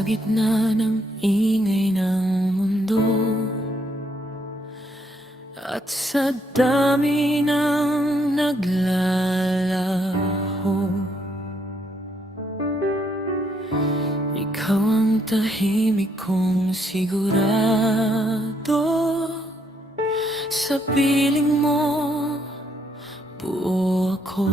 Sa gitna ng ingay ng mundo at sa dami ng naglalaho, ikaw ang tahimik kong sigurado. Sa piling mo, buo ako.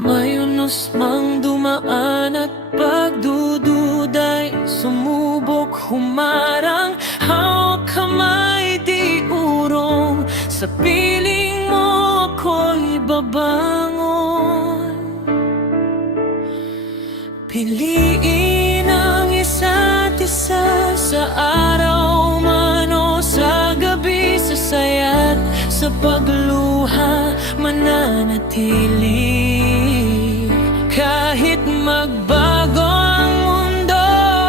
May unos mang dumaan at pagdududa'y sumubok humarang. Hawak kamay di urong, sa piling mo ako'y babangon. Piliin ang isa't isa sa araw man o sa gabi, sa saya't sa pagluha mananatili. Kahit magbago ang mundo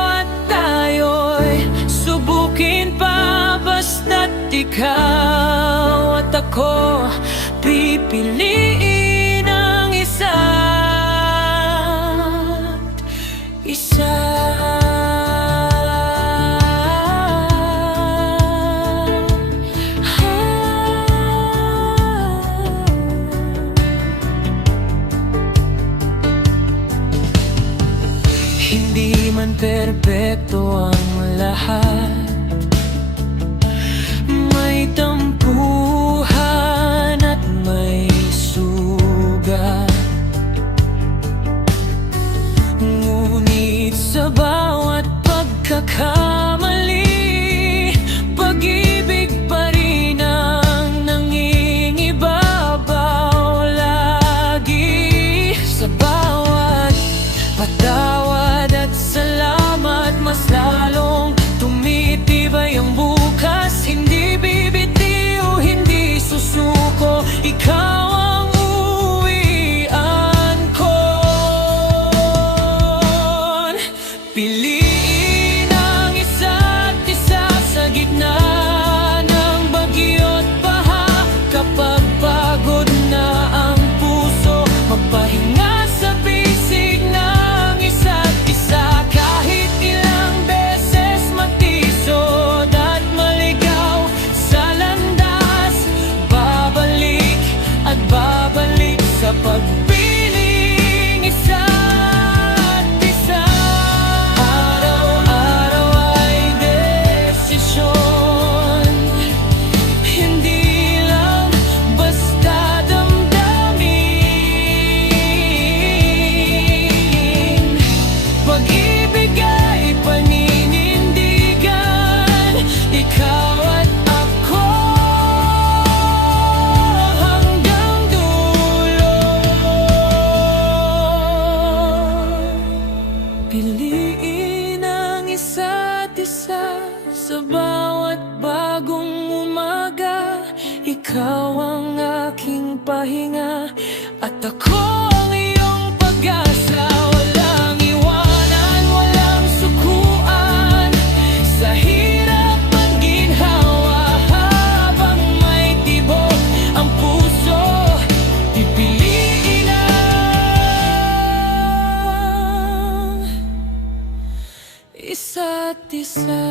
at tayo'y subukin pa, basta't ikaw at ako pipiliin ang isa't isa. Hindi man perpekto ang lahat, may tampuhan at may sugat. Ngunit sa bawat pagkakamali, pag-ibig pa rin ang nangingibabaw lagi. Sa bawat patawad at salamat, mas lalong tumitibay ang bukas. Hindi bibitiw, hindi susuko, ikaw ang uwian ko. Piliin ang isa't isa sa gitna ng bagyo't baha. Kapag pagod na ang puso, magpahinga sa bisig ng isa't isa. Kahit ilang beses matisod at maligaw sa landas, babalik at babalik sa pagpiling isa't isa. Araw-araw ay desisyon, hindi lang basta damdamin. Pag-ibig ay paninindigan, ikaw at ako hanggang dulo. Piliin ang isa't isa sa bawat bagong umaga. Ikaw ang aking pahinga at ako ang iyong pag-asa. Walang iwanan, walang sukuan, sa hirap magginhawa. Habang may tibok ang puso, pipiliin ang isa't isa.